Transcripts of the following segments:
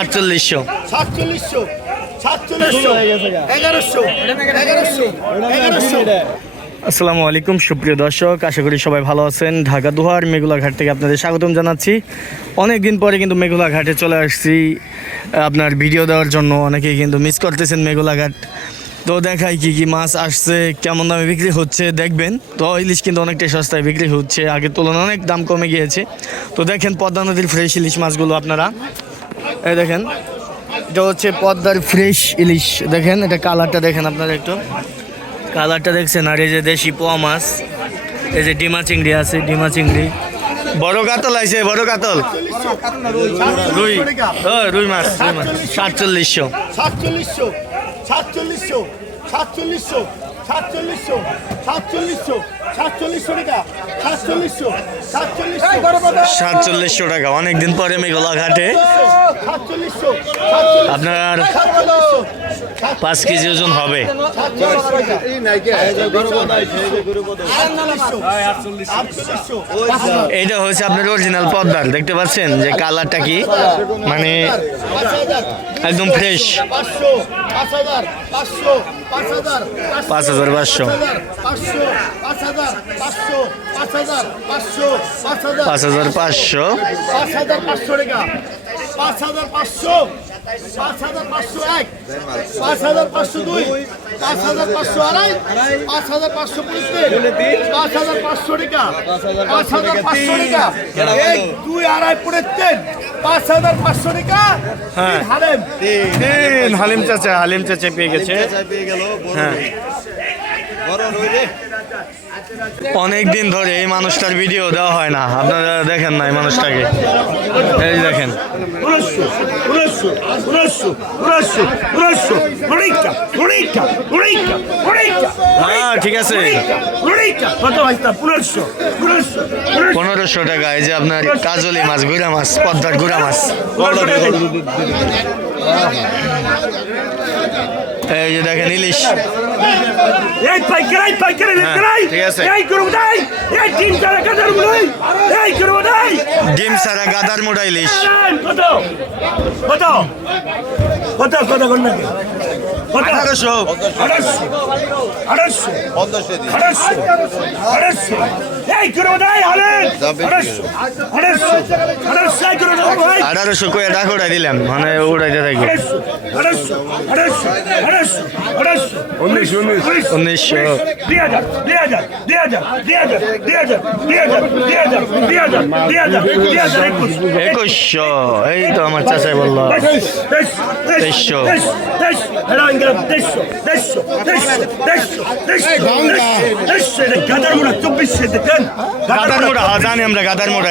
আটচল্লিশশো সাতচল্লিশশো। সাতচল্লিশশো। এগারোশো। এগারোশো। এগারোশো। আসসালামু আলাইকুম সুপ্রিয় দর্শক। আশা করি সবাই ভালো আছেন। ঢাকা দুহার মেঘুলা ঘাট থেকে আপনাদের স্বাগতম জানাচ্ছি। অনেক দিন পরে কিন্তু মেঘুলা ঘাটে চলে আসছি। আপনার ভিডিও দেওয়ার জন্য অনেকেই কিন্তু মিস করতেছেন মেঘুলা ঘাট তো দেখাই কি কি মাছ আসছে কেমন দামে বিক্রি হচ্ছে দেখবেন। তো ইলিশ কিন্তু অনেকটাই সস্তায় বিক্রি হচ্ছে। আগের তুলনায় অনেক দাম কমে গিয়েছে। তো দেখেন পদ্মা নদীর ফ্রেশ ইলিশ মাছগুলো আপনারা। এই দেখেন, এটা হচ্ছে পদ্মার ফ্রেশ ইলিশ। দেখেন, এটা কালারটা দেখেন আপনারা একটু। কালারটা দেখছেন, আর এই যে দেশি পোয়া মাছ, এই যে ডিমা চিংড়ি আছে, ডিমা চিংড়ি। বড় কাতল আছে বড় কাতল। রুই রুই মাছ রুই মাছ। সাতচল্লিশশো। সাতচল্লিশশো সাতচল্লিশশো সাতচল্লিশশো। সাতচল্লিশশো সাতচল্লিশশো সাতচল্লিশশো টাকা সাতচল্লিশশো সাতচল্লিশশো। সাতচল্লিশশো টাকা অনেকদিন পরে মেঘলা ঘাটে। আপনার পাঁচ কেজি ওজন হবে। এইটা হচ্ছে আপনার অরিজিনাল পদ্মার, দেখতে পাচ্ছেন? যে কালারটা কি? মানে একদম ফ্রেশ পাঁচ হাজার পাঁচশো। পাঁচ হাজার পাঁচ হাজার পাঁচশো পাঁচশো পাঁচ হাজার পাঁচশো। পাঁচ হাজার পাঁচশো এক পাঁচ হাজার পাঁচশো দুই পাঁচ হাজার পাঁচশো আড়াই পাঁচ হাজার পাঁচশো পঁচিশ পাঁচ হাজার পাঁচশো টাকা পাঁচ হাজার পাঁচশো টাকা। এক দুই আড়াই পড়ে তিন পাঁচ হাজার পাঁচশো টাকা হ্যাঁ। তিন হালিম চাচা হালিম চাচা পেয়ে গেছে। হ্যাঁ। অনেক দিন ধরে এই মানুষটার ভিডিও দেওয়া হয় না। আপনারা দেখেন না এই মানুষটাকে। এই দেখেন। হ্যাঁ ঠিক আছে. পনেরোশো টাকা, এই যে আপনার কাজলি মাছ, গুড়া মাছ, পদ্মার গুড়া মাছ। এই যে দেখেন, ইলিশ। হ্যাঁ, ডিম ছাড়া গাদার মুড়াই গাদার আঠারোশো। কয়ে ডাক উড়াই দিলাম? মানে উড়াইতে থাকি। উনিশশো উনিশশো একুশশো। এই তো আমার চাষাই বলল। তেইশশো। গাদার মোড়া হাজানি হ্যাঁ, আমরা গাদার মোড়া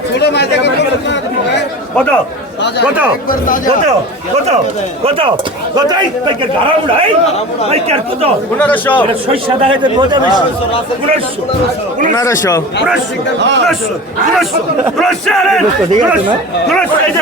কত কত কত কত কত কত পাইকার গাড়া উড়াই পাইকার কত পনেরোশো যায় বোঝা বেশি পনেরোশো পনেরোশো পনেরোশো পনেরোশো পনেরোশো পনেরোশো আরে পনেরোশো পনেরোশো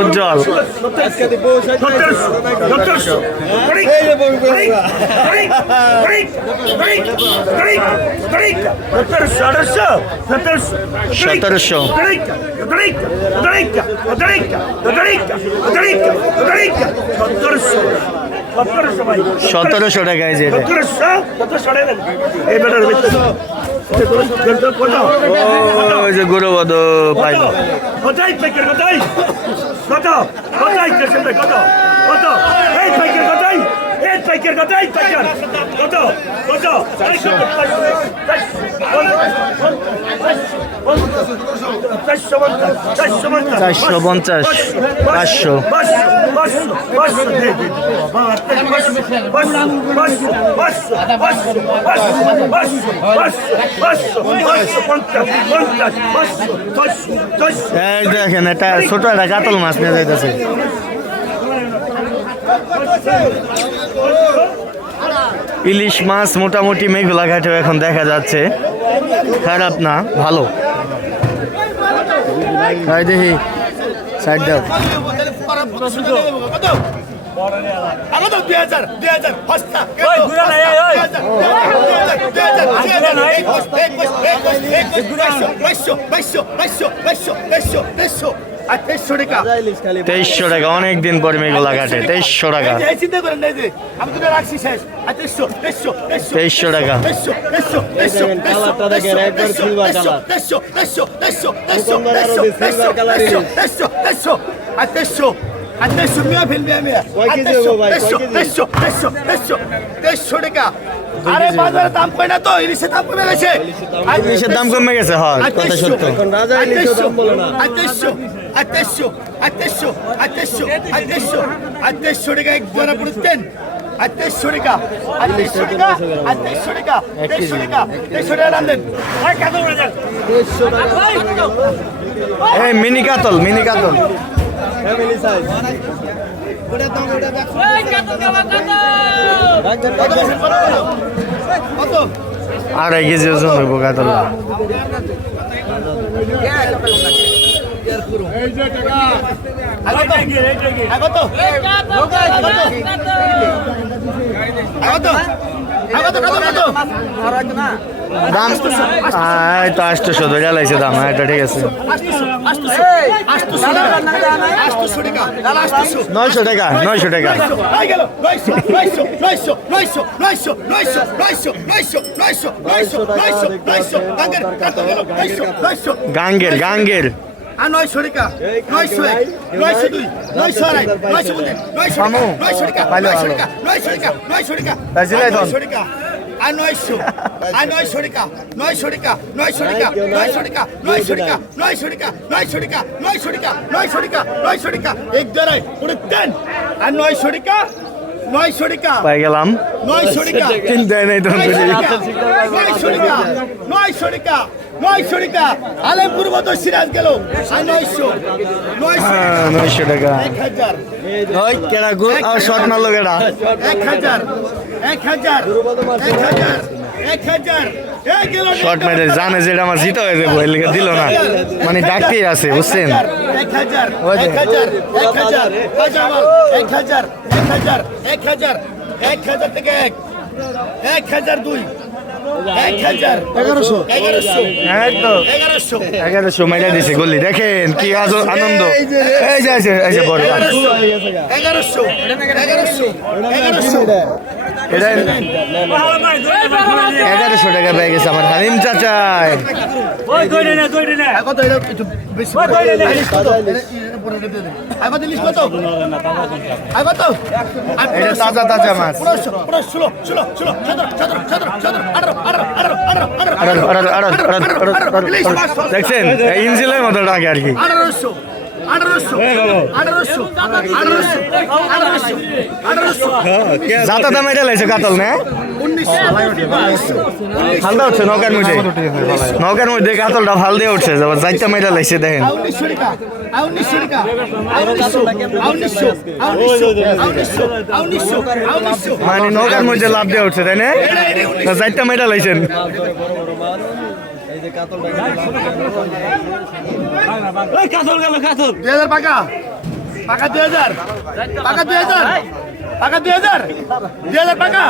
উজ্জ্বল। সতেরোশো সতেরোশো সতেরোশো টাকা এই যে ওই যে গুরুবদ পাইল। কত চারশো পঞ্চাশ পাঁচশো দেখেন এটা ছোট একটা কাতল মাছ নিয়ে যাইতেছে ইলিশ মাছ মোটামুটি মেঘলা ঘাটে এখন দেখা যাচ্ছে খারাপ না ভালো হয় দেখি। সাইড দাও। তেইশশো টাকা। অনেকদিন পর মেঘলা কাটে তেইশশো টাকা। তেইশশো টাকা। তেইশশো। কালারটা দেখেন একবার সিলভার কালার সিলভার কালার আর তেইশশো আর তেইশশো মিয়া ফেলবি আমি তেইশশো টাকা আরে বাজারে দাম কই না তো ইলিশের দাম কমে গেছে ইলিশের দাম কমে গেছে হ্যাঁ কথা সত্য এখন রাজা পড়তেন আর তেইশশো মিনি কাতল মিনি কাতল। ফ্যামিলি সাইজ আড়াই কেজি ওজন হইব কাতল দাম এই তো আটশোশো ধরে লাইছে দাম হ্যাঁ এটা ঠিক আছে নয়শো টাকা নয়শো টাকা গাঙ্গের গাঙ্গের আর নয়শো টাকা নয়শো এক নয়শো দুই নয়শো আড়াই নয়শো পঞ্চাশ নয়শো নয়শো টাকা নয়শো টাকা নয়শো টাকা নয়শো ধন। নয়শো টাকা আর নয়শো আর নয়শো টাকা নয়শো টাকা নয়শো টাকা নয়শো টাকা নয়শো টাকা নয়শো টাকা নয়শো টাকা নয়শো টাকা নয়শো টাকা নয়শো টাকা এক দাঁড়ায় ওটা দেন আর নয়শো টাকা নয়শো টাকা পাই গেলাম নয়শো টাকা কিনতে নাই তখন নয়শো টাকা নয়শো টাকা নয়শো টাকা আলেমপুর মতো সিরাজ গেল আর নয়শো নয়শো হ্যাঁ, টাকা এক হাজার ওই কেডা গুল আর শর্ট মারলো কেডা এক হাজার এক হাজার এক হাজার এক হাজার এক গেল শর্ট মেরে জানে যেটা আমার জিতে হয়ে যাব এর দিল না মানে ডাকতেই আছে বুঝছেন এক হাজার এক হাজার এক হাজার হাজার এক হাজার এক হাজার এক হাজার এক হাজার থেকে এক এক হাজার দুই এগারোশো। দিছে গলি। দেখেন কি আনন্দ। এই যে এই যে বড় এগারোশো। এগারোশো। এগারোশো। এগারোশো। এটা এগারোশো টাকা পেয়ে গেছে আমার হালিম চাচাই। দেখছেন ইঞ্জিলের মতো ডাকে আর কি আঠারোশো যাতা দাম এটা লাইছে কাতাল না? হালদা উঠছে নৌকার মধ্যে নৌকার মধ্যে কাতলটা ফাল দিয়ে উঠছে যাবার চারটা মাইটা লাগছে দেখেন। মানে নৌকার মধ্যে লাভ দিয়ে উঠছে তাই না? চারটা মাইটা লাইছেন। দুই হাজার পাকা। পাকা দুই হাজার। পাকা দুই হাজার। পাকা দুই হাজার। দুই হাজার পাকা।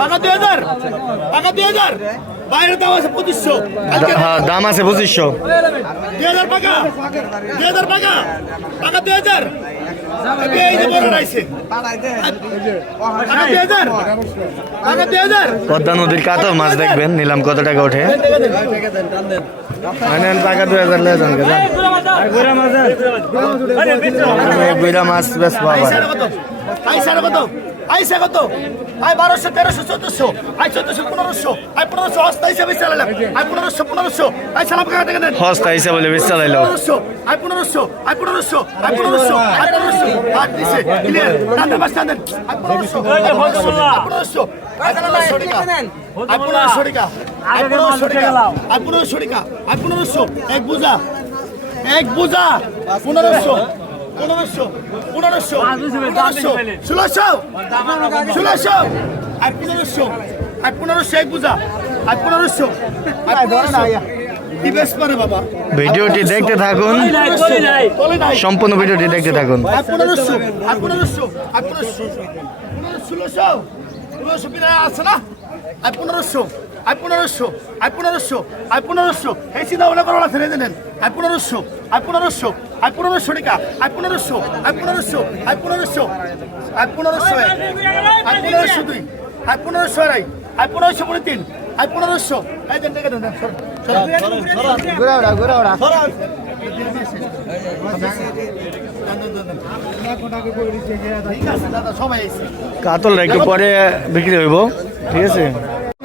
পাকা দুই হাজার। পাকা দুই হাজার। বাইরের দাম আছে পঁচিশশো। হ্যাঁ দাম আছে পঁচিশশো। দুই হাজার পাকা। দুই হাজার পাকা। পাকা দুই হাজার। পদ্মা নদীর কাতো মাছ দেখবেন, নিলাম কত টাকা ওঠে? টাকা দু হাজার লেন গুইরা মাছ বেশ পাওয়া আইসা কত আই বারোশো তেরোশো চোদ্দশো আই চোদ্দশো পনেরোশো আই পনেরোশো অস্তা হিসাবে চালালাম আই পনেরোশো পনেরোশো আই সালাম কাকা থেকে দেন হস্তা হিসাবে বলে বেশ চালাইলো পনেরোশো আই পনেরোশো আই পনেরোশো আই পনেরোশো আই পনেরোশো আর দিছে ক্লিয়ার টান্দেন বাস টান্দেন আই পনেরোশো আই পনেরোশো আই পনেরোশো টাকা আই পনেরোশো টাকা আই পনেরোশো টাকা আই পনেরোশো টাকা আই পনেরোশো এক বুঝা এক বুঝা পনেরোশো পনেরোশো পনেরোশো পনেরোশো ষোলোশো ষোলোশো আর পনেরোশো আর পনেরোশো এক বুঝা আর পনেরোশো আর পনেরোশো। কি বেশ পারে বাবা? ভিডিওটি দেখতে থাকুন। সম্পূর্ণ ভিডিওটি দেখতে থাকুন। আর পনেরোশো আর পনেরোশো আর পনেরোশো। ষোলোশো আছে না? আর পনেরোশো আর পনেরোশো আর পনেরোশো আর পনেরোশো। এই চিন্তা ভাবনা করা ছেড়ে দিলেন আর পনেরোশো আর পনেরোশো আর পনেরোশো টাকা আর পনেরোশো আর পনেরোশো আর পনেরোশো আর পনেরোশো এক আর পনেরোশো দুই আর পনেরোশো আড়াই আর পনেরোশো পনেরো তিন আর পনেরোশো এই দেন টাকা দেন কাতলটা একটু পরে বিক্রি হইব ঠিক আছে?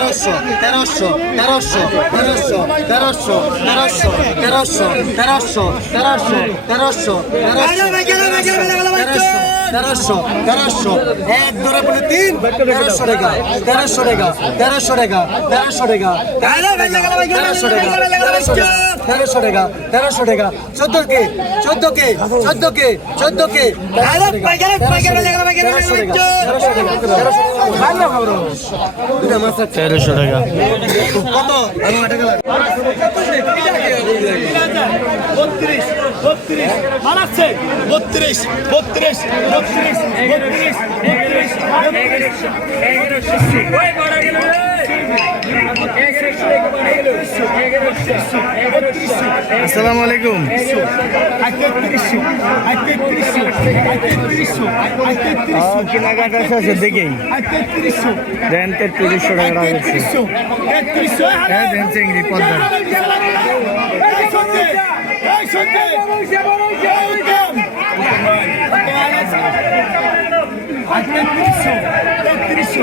তেরোশো তেরোশো তেরোশো তেরোশো তেরোশো তেরোশো তেরোশো তেরোশো তেরোশো তেরোশো তেরোশো তেরোশো তেরোশো এক ধরে বলে তিন তেরোশো টাকা তেরোশো টাকা তেরোশো টাকা তেরোশো টাকা তেরোশো টাকা তেরোশো টাকা তেরোশো টাকা তেরোশো টাকা। চোদ্দ কে চোদ্দ কে চোদ্দ কে চোদ্দ কে তেরোশো টাকা তেরোশো টাকা বত্রিশ বত্রিশ মানাচ্ছে বত্রিশ বত্রিশ বত্রিশ বত্রিশ বত্রিশ আসসালামু আলাইকুম। কেনাকাটা আছে দেখেই। দেন তেত্রিশশো টাকা হয়েছে হ্যাঁ দেন চিংড়ি আজকে তিরিশশো তিরিশশো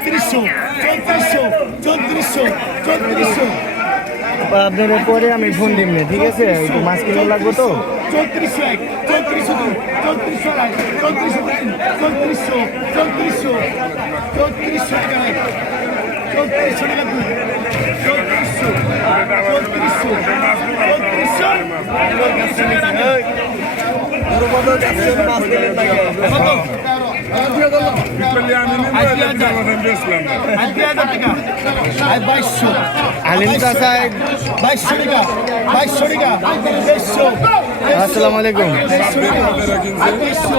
চৌত্রিশশো চৌত্রিশশো চৌত্রিশশো চৌত্রিশশো। আপনাদের পরে আমি ফোন দিব না ঠিক আছে? একটু মাছ কিলো লাগবে তো? চৌত্রিশশো এক চৌত্রিশশো দুই চৌত্রিশশো আড়াই চৌত্রিশশো তিন চৌত্রিশশো চৌত্রিশশো চৌত্রিশশো টাকা এক চৌত্রিশশো টাকা দুই চৌত্রিশশো চৌত্রিশশো। চৌত্রিশশো চৌত্রিশশো আসসালামু আলাইকুম চব্বিশশো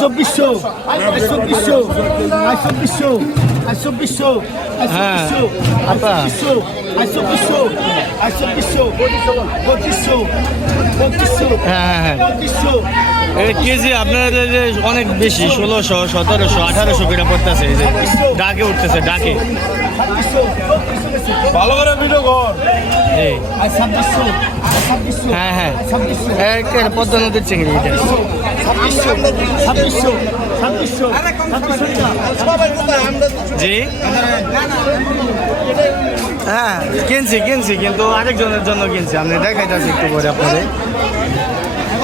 চব্বিশশো চব্বিশশো আটশো বিশো আটশো বিশো আটশো বিশো আটশো বিশো পঁচিশশো পঁচিশশো পঁচিশশো পঁচিশশো এই কেজি আপনাদের যে অনেক বেশি ষোলোশো সতেরোশো আঠারোশো করে পড়তেছে এই যে ডাকে উঠতেছে ডাকে। ভালো করে ভিডিও কর। এই আর ছাব্বিশশো ছাব্বিশশো হ্যাঁ হ্যাঁ। একটা পদ্মা নদীর চিংড়ি এটা। জি। হ্যাঁ কিনছি কিনছি কিন্তু আরেকজনের জন্য কিনছি। আমি দেখাইতেছি একটু করে আপনাদের।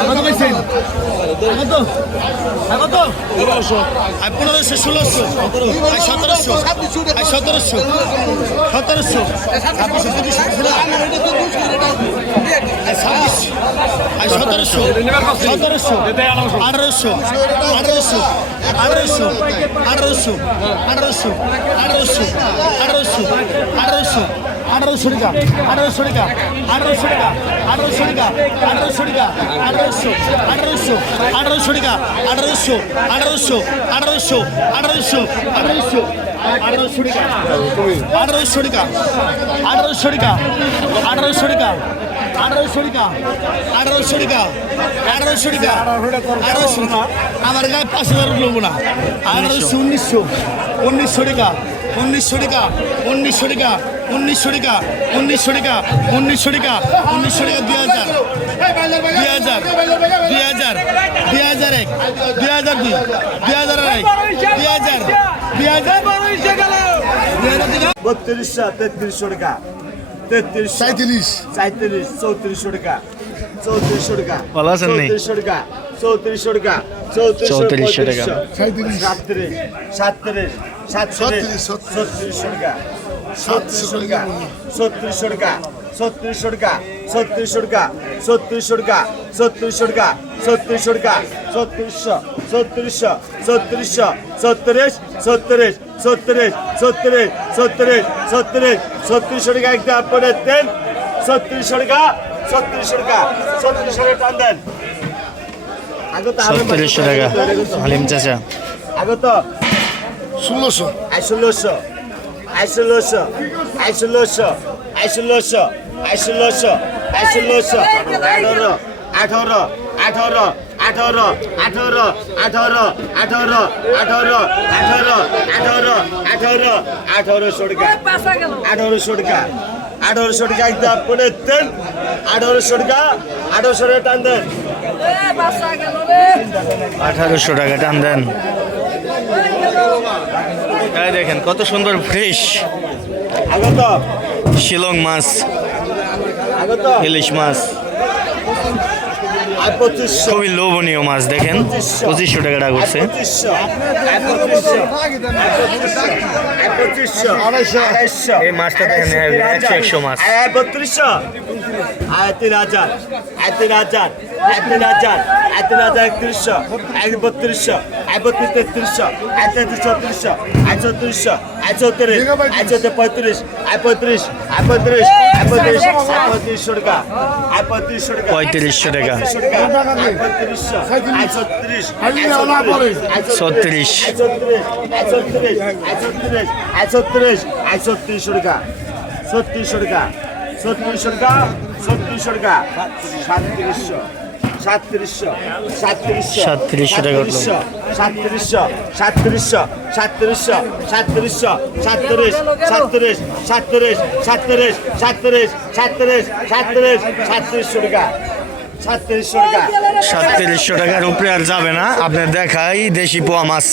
আগত পাইছেন? আগত? আগত? আর পনেরোশো ষোলোশো আর সতেরোশো আর সতেরোশো সতেরোশো ছাব্বিশশো পঁচিশশো ছাব্বিশ আর সতেরোশো সতেরোশো আঠারোশো আঠারোশো আঠারোশো আঠারোশো আঠারোশো আঠারোশো আঠারোশো আঠারোশো আঠারোশো টাকা আঠারোশো টাকা আঠারোশো টাকা আঠারোশো টাকা আঠারোশো টাকা আঠারোশো আঠারোশো আঠারোশো টাকা আঠারোশো আঠারোশো আঠারোশো আঠারোশো আঠারোশো আঠারোশো টাকা আঠারোশো টাকা আঠারোশো টাকা আঠারোশো টাকা আঠারোশো টাকা আঠারোশো টাকা আঠারোশো টাকা আঠারোশো আমার গায়ে পাঁচ হাজার নেব না আঠারোশো উনিশশো উনিশশো টাকা উনিশশো টাকা উনিশশো টাকা উনিশশো টাকা উনিশশো টাকা উনিশশো টাকা উনিশশো টাকা দুই হাজার। দুই হাজার দুই হাজার দুই হাজার এক দুই হাজার দুই দুই হাজার এক দুই হাজার দুই হাজার। বত্রিশশো তেত্রিশশো টাকা তেত্রিশ সাঁত্রিশ সাঁত্রিশ চৌত্রিশশো টাকা চৌত্রিশশো টাকা? চৌত্রিশশো টাকা চৌত্রিশশো টাকা চৌত্রিশশো টাকা। সাঁত্রিশ সাতত্রিশ সাতত্রিশ সাতত্রিশ ছত্রিশশো টাকা। ছত্রিশশো টাকা ছত্রিশশো টাকা ছত্রিশশো টাকা ছত্রিশশো টাকা ছত্রিশশো টাকা ছত্রিশশো টাকা ছত্রিশশো টাকা ছত্রিশশো ছত্রিশশো ছত্রিশশো ছত্রিশ ছত্রিশ ছত্রিশ ছত্রিশ ছত্রিশ ছত্রিশ ছত্রিশশো টাকা একটা আপনার দেন ছত্রিশশো টাকা ছত্রিশশো টাকা ছত্রিশশো টাকা টান দেন। আগত ছত্রিশশো টাকা হালিম চাচা। আগত ষোলোশো। আই ষোলোশো। আই ষোলোশো আই ষোলোশো আই ষোলোশো আই ষোলোশো আই ষোলোশো আঠারো আঠারো আঠারো আঠারো আঠারো আঠারো আঠারো আঠারো আঠারো আঠারো আঠারো আঠারোশো টাকা আঠারোশো টাকা আঠারোশো টাকা একদম পরে দেন আঠারোশো টাকা আঠারোশো টাকা টান দেন আঠারোশো টাকা টান দেন এই দেখেন কত সুন্দর ফ্রেশ আগত। শিলং মাছ আগত। ইলিশ মাছ। খুবই লোভনীয় মাছ দেখেন পঁচিশশো। টাকাটা করছে। এই মাছটা দেখেন একশো একশো মাছ। বত্রিশশো। তিন হাজার। তিন হাজার। তিন হাজার। তিন হাজার একত্রিশশো। এক বত্রিশশো। এক বত্রিশ তেত্রিশশো। এক তেত্রিশ ছত্রিশশো এক ছত্রিশশো এক চৌত্রিশ। এক চৌত্রিশ পঁয়ত্রিশ। এক পঁয়ত্রিশ। এক পঁয়ত্রিশ। এক পঁয়ত্রিশ। এক পঁয়ত্রিশশো টাকা। এক পঁয়ত্রিশশো টাকা। পঁয়ত্রিশশো টাকা। ছত্রিশ ছত্রিশশো টাকা ছত্রিশশো টাকা ছত্রিশশো টাকা ছত্রিশশো টাকা সাতত্রিশশো সাতত্রিশশো সাতত্রিশশো সাতত্রিশশো। সাতত্রিশশো সাতত্রিশশো সাতত্রিশশো সাতত্রিশশো সাতত্রিশ সাতত্রিশ সাতত্রিশ সাতত্রিশ সাতত্রিশ সাতত্রিশ সাতত্রিশ সাতত্রিশশো টাকা সাতত্রিশশো টাকা। সাতত্রিশশো টাকার উপরে আর যাবে না। আপনার দেখাই দেশি পোয়া মাছ।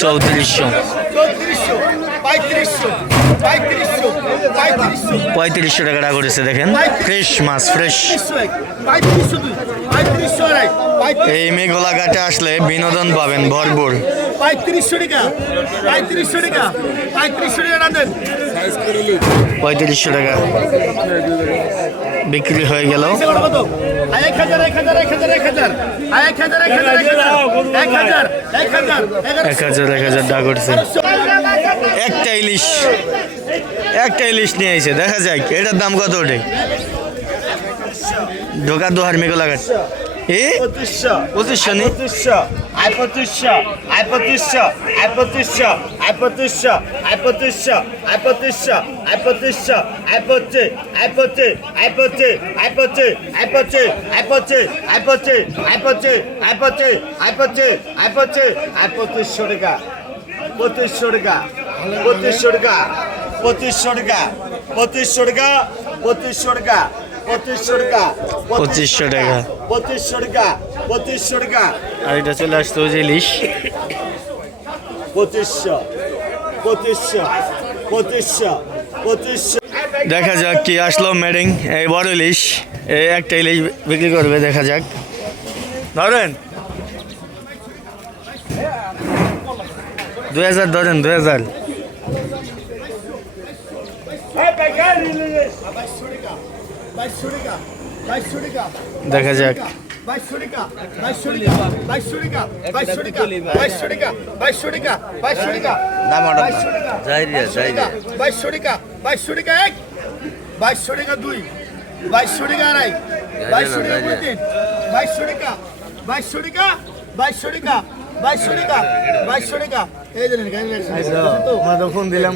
চৌত্রিশশো। পঁয়ত্রিশশো। টাকা করেছে দেখেন। ফ্রেশ মাছ ফ্রেশ। এই মেঘলা ঘাটে আসলে বিনোদন পাবেন ভরপুর। পঁয়ত্রিশশো টাকা। পঁয়ত্রিশশো টাকা। পঁয়ত্রিশশো টাকা দেন পঁয়ত্রিশশো টাকা। বিক্রি হয়ে গেল। এক হাজার এক হাজার ডা করছে একটা ইলিশ। একটা ইলিশ নিয়ে আইছে, দেখা যাক, এটার দাম কত ওঠে? ঢোকা দোহার মেঘলাঘাট পঁচিশশো পঁচিশশো নি পঁচিশশো আয় পঁচিশশো আয় পঁচিশশো আয় পঁচিশশো আয় পঁচিশশো আয় পঁচিশশো আয় পঁচিশশো আয় পঁচিশশো আয় পঁচে আয় পঁচে আয় পঁচে আয় পঁচে আয় পঁচে আয় পঁচে আয় পঁচে আয় পঁচে আয় পঁচে আয় পঁচে আয় পঁচে আয় পঁচিশশো টাকা পঁচিশশো টাকা পঁচিশশো টাকা পঁচিশশো টাকা পঁচিশশো টাকা পঁচিশশো টাকা পঁচিশশো টাকা। পঁচিশশো টাকা। পঁচিশশো টাকা আর এটা চলে আসতো যে ইলিশ। পঁচিশশো পঁচিশশো পঁচিশশো পঁচিশশো। দেখা যাক কি আসলো মেডিং। এই বড় ইলিশ এই একটা ইলিশ বিক্রি করবে দেখা যাক। ধরেন। দু হাজার ধরেন দু হাজার। দেখা যাক বাইশশো বাইশশো এক দুই বাইশশো তিন বাইশশো বাইশশো বাইশশো বাইশশো বাইশশো এই ফোন দিলাম